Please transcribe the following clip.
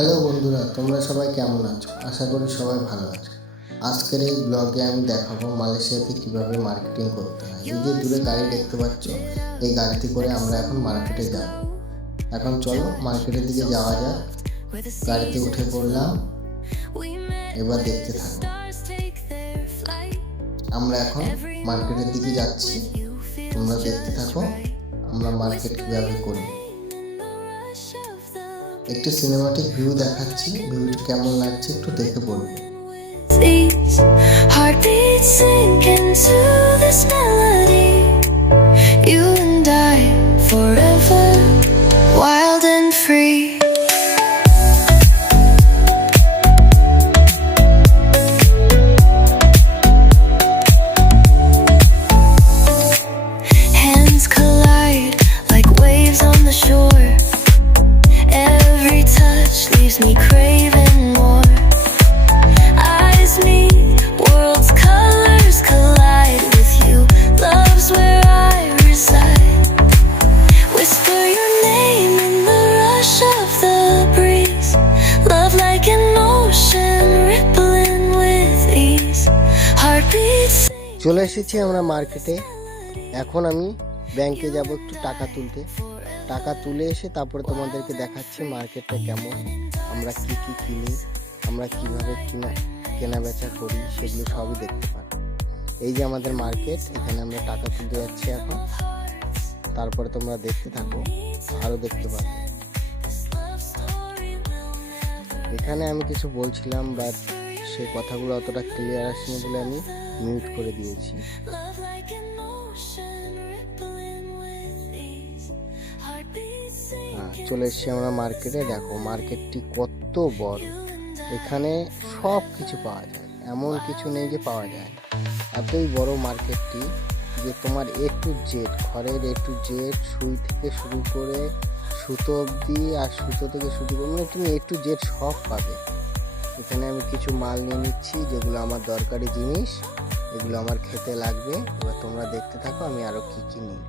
হ্যালো বন্ধুরা, তোমরা সবাই কেমন আছো? আশা করি সবাই ভালো আছো। আজকের এই ব্লগে আমি দেখাবো মালয়েশিয়াতে কিভাবে মার্কেটিং করতে হয়। এই যে দূরে গাড়ি দেখতে পাচ্ছ, এই গাড়িতে করে আমরা এখন মার্কেটে যাব। এখন চলো মার্কেটের দিকে যাওয়া যাক। গাড়িতে উঠে পড়লাম, এবার দেখতে থাকো। আমরা এখন মার্কেটের দিকে যাচ্ছি, তোমরা দেখতে থাকো আমরা মার্কেট কিভাবে করি। একটু সিনেমাটিক ভিউ দেখাচ্ছি, ভিউটা কেমন লাগছে একটু দেখে বলবো। Heartbeats sink into this melody. You and I forever, wild and free. Hands collide like waves on the shore. Every touch leaves me craving more. Eyes meet, world's colors collide with you. Love's where I reside. Whisper your name in the rush of the breeze. Love like an ocean rippling with ease. Heartbeats. চলে এসেছি আমরা মার্কেটে। এখন আমি ব্যাংকে যাব একটু টাকা তুলতে। টাকা তুলে এসে তারপরে তোমাদেরকে দেখাচ্ছি মার্কেটটা কেমন, আমরা কি কি কিনি, আমরা কিভাবে কেনা বেচা করি, সেগুলো সবই দেখতে পারো। এই যে আমাদের মার্কেট, এখানে আমরা টাকা তুলতে যাচ্ছি এখন। তারপরে তোমরা দেখতে থাকো, আরও দেখতে পারো। এখানে আমি কিছু বলছিলাম, বাট সেই কথাগুলো অতটা ক্লিয়ার আসেনি বলে আমি মিউট করে দিয়েছি। চলে এসেছি আমরা মার্কেটে। দেখো মার্কেটটি কত বড়, এখানে সব কিছু পাওয়া যায়, এমন কিছু নেই যে পাওয়া যায়। এতই বড় মার্কেটটি যে তোমার A to Z, ঘরের A to Z, সুই থেকে শুরু করে সুতো অবধি, আর সুতো থেকে শুরু করে মানে তুমি A to Z সব পাবে। এখানে আমি কিছু মাল নিয়ে নিচ্ছি যেগুলো আমার দরকারি জিনিস, এগুলো আমার খেতে লাগবে। এবার তোমরা দেখতে থাকো আমি আরও কী কী নিই।